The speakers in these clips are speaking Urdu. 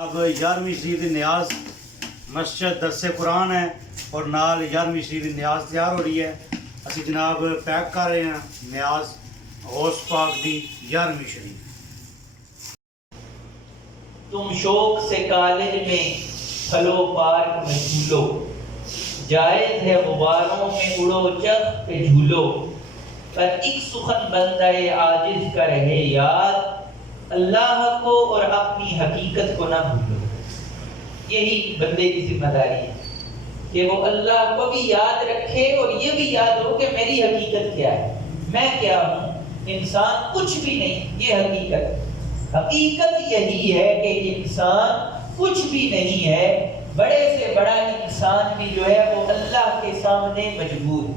اب 11ویں شریف دی نیاز مسجد درس قرآن ہے اور نال 11ویں شریف دی نیاز تیار ہو رہی ہے. اسی جناب پیک کر رہے ہیں نیاز غوث پاک دی 11ویں شریف. تم شوق سے کالج میں پھلو پارک میں جھولو، جائز ہے غباروں میں اڑو چرخ پہ جھولو، پر ایک سخن بندہ عاجز کا رہے یاد، اللہ کو اور اپنی حقیقت کو نہ بھولو. یہی بندے کی ذمہ داری ہے کہ وہ اللہ کو بھی یاد رکھے اور یہ بھی یاد ہو کہ میری حقیقت کیا ہے، میں کیا ہوں. انسان کچھ بھی نہیں، یہ حقیقت یہی ہے کہ انسان کچھ بھی نہیں ہے. بڑے سے بڑا انسان بھی جو ہے وہ اللہ کے سامنے مجبور ہے،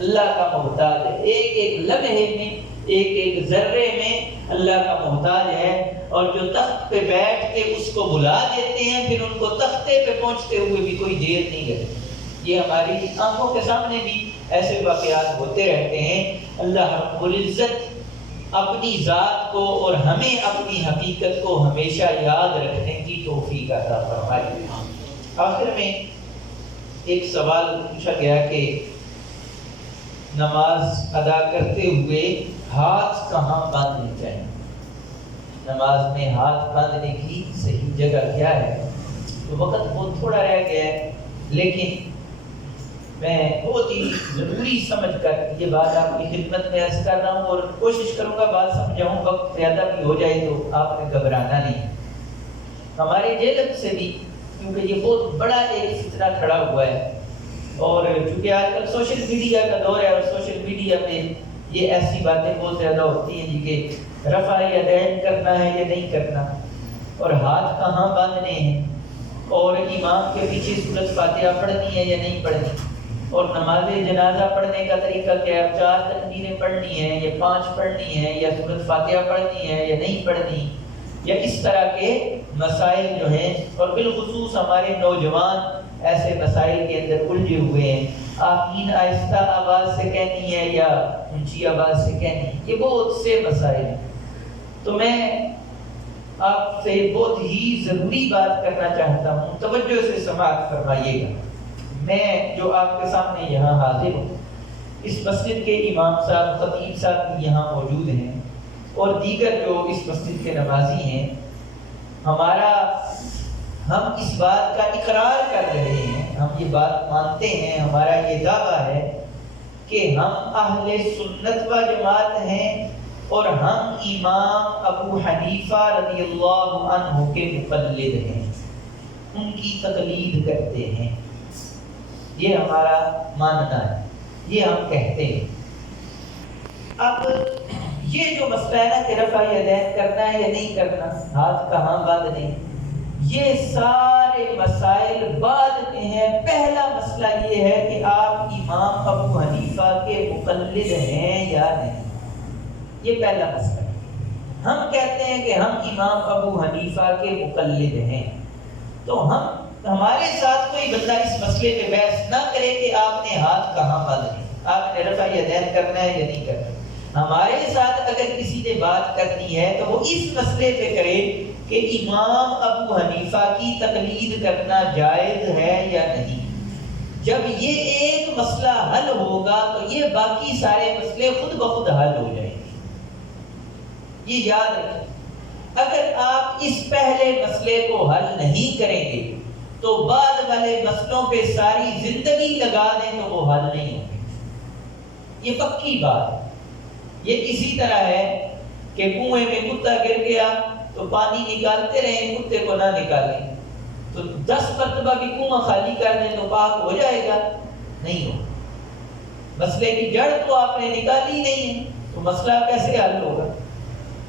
اللہ کا محتاج ہے. ایک ایک لمحے میں، ایک ایک ذرے میں اللہ کا محتاج ہے. اور جو تخت پہ بیٹھ کے اس کو بلا دیتے ہیں پھر ان کو تختے پہ پہنچتے ہوئے بھی کوئی دیر نہیں کرتے. یہ ہماری آنکھوں کے سامنے بھی ایسے واقعات ہوتے رہتے ہیں. اللہ رب العزت اپنی ذات کو اور ہمیں اپنی حقیقت کو ہمیشہ یاد رکھنے کی توفیق عطا فرمائے. آخر میں ایک سوال پوچھا گیا کہ نماز ادا کرتے ہوئے ہاتھ کہاں باندھنے چاہیے، نماز میں ہاتھ باندھنے کی صحیح جگہ کیا ہے. تو وقت بہت تھوڑا رہ گیا ہے، لیکن میں بہت ہی ضروری سمجھ کر یہ بات آپ کی خدمت میں عرض کر رہا ہوں اور کوشش کروں گا بات سمجھاؤں. وقت زیادہ بھی ہو جائے تو آپ نے گھبرانا نہیں. ہمارے جیلت سے بھی، کیونکہ یہ بہت بڑا ایک فتنہ کھڑا ہوا ہے، اور چونکہ آج کل سوشل میڈیا کا دور ہے اور سوشل میڈیا میں یہ ایسی باتیں بہت زیادہ ہوتی ہیں کہ رفع یدین کرنا ہے یا نہیں کرنا، اور ہاتھ کہاں باندھنے ہیں، اور امام کے پیچھے سورۃ فاتحہ پڑھنی ہے یا نہیں پڑھنی، اور نماز جنازہ پڑھنے کا طریقہ کیا ہے، 4 تکبیریں پڑھنی ہیں یا 5 پڑھنی ہیں، یا سورۃ فاتحہ پڑھنی ہے یا نہیں پڑھنی، یا اس طرح کے مسائل جو ہیں. اور بالخصوص ہمارے نوجوان ایسے مسائل کے اندر الجھے ہوئے ہیں. آمین آہستہ آواز سے کہنی ہے یا اونچی آواز سے کہنی ہے، یہ بہت سے مسائل ہیں. تو میں آپ سے بہت ہی ضروری بات کرنا چاہتا ہوں، توجہ سے سماعت فرمائیے گا. میں جو آپ کے سامنے یہاں حاضر ہوں، اس مسجد کے امام صاحب، خطیب صاحب بھی یہاں موجود ہیں، اور دیگر جو اس مسجد کے نمازی ہیں. ہم اس بات کا اقرار کر رہے ہیں، ہم یہ بات مانتے ہیں، ہمارا یہ دعویٰ ہے کہ ہم اہل سنت و جماعت ہیں، اور ہم امام ابو حنیفہ رضی اللہ عنہ کے مقلد ہیں، ان کی تقلید کرتے ہیں. یہ ہمارا ماننا ہے، یہ ہم کہتے ہیں. اب یہ جو مسئلہ ہے نا کہ رفع یدین کرنا ہے یا نہیں کرنا، ہاتھ کہاں باندھنے، یہ سارے مسائل بعد میں ہیں. پہلا مسئلہ یہ ہے کہ آپ امام ابو حنیفہ کے مقلد ہیں یا نہیں. یہ پہلا مسئلہ ہے. ہم کہتے ہیں کہ ہم امام ابو حنیفہ کے مقلد ہیں، تو ہمارے ساتھ کوئی بندہ اس مسئلے پہ بحث نہ کرے کہ آپ نے ہاتھ کہاں باندھنے، آپ نے رفع یدین کرنا ہے یا نہیں کرنا. ہمارے ساتھ اگر کسی نے بات کرنی ہے تو وہ اس مسئلے پہ کرے کہ امام ابو حنیفہ کی تقلید کرنا جائز ہے یا نہیں. جب یہ ایک مسئلہ حل ہوگا تو یہ باقی سارے مسئلے خود بخود حل ہو جائیں گے. یہ یاد رکھیں. اگر آپ اس پہلے مسئلے کو حل نہیں کریں گے تو بعد والے مسئلوں پہ ساری زندگی لگا دیں تو وہ حل نہیں ہوں گے. یہ پکی بات ہے. یہ اسی طرح ہے کہ کنویں میں کتا گر گیا تو پانی نکالتے رہیں، کتے کو نہ نکالیں، تو 10 مرتبہ بھی کنواں خالی کر دیں تو پاک ہو جائے گا؟ نہیں ہو. مسئلے کی جڑ تو آپ نے نکالی نہیں ہے، تو مسئلہ کیسے حل ہوگا؟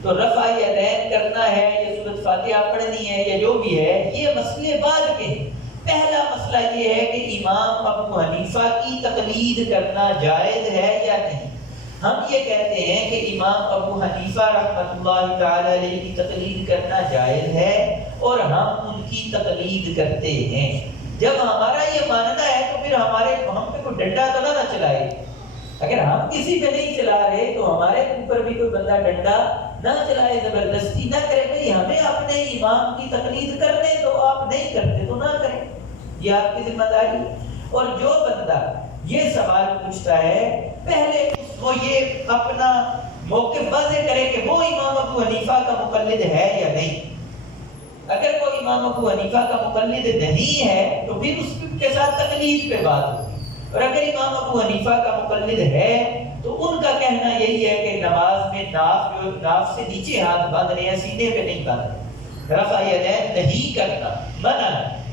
تو رفع یدین کرنا ہے یا سورۃ فاتحہ پڑھنی ہے یا جو بھی ہے، یہ مسئلے بعد کے ہیں. پہلا مسئلہ یہ ہے کہ امام ابو حنیفہ کی تقلید کرنا جائز ہے یا نہیں. ہم یہ کہتے ہیں کہ امام ابو حنیفہ رحمۃ اللہ تعالی علیہ کی تقلید کرنا جائز ہے، اور ہم ان کی تقلید کرتے ہیں. جب ہمارا یہ ماننا ہے تو پھر ہم پہ کوئی ڈنڈا تو نہ چلائے. اگر ہم کسی پہ نہیں چلا رہے تو ہمارے اوپر بھی کوئی بندہ ڈنڈا نہ چلائے، زبردستی نہ کرے. بھئی ہمیں اپنے امام کی تقلید کرنے نہیں کرتے تو نہ کریں، یہ آپ کی ذمہ داری ہے۔ اور جو بندہ یہ سوال پوچھتا ہے پہلے وہ یہ اپنا موقف واضح کرے کہ وہ امام ابو حنیفہ کا مقلد ہے یا نہیں۔ اگر کوئی امام ابو حنیفہ کا مقلد نہیں ہے تو پھر اس کے ساتھ تقلید پہ بات ہوگی، اور اگر امام ابو حنیفہ کا مقلد ہے تو ان کا کہنا یہی ہے کہ نماز میں ناف سے نیچے ہاتھ باندھ رہے ہیں، سینے پہ نہیں باندھ رہے، رفع یدین نہیں کرنا منع ہے۔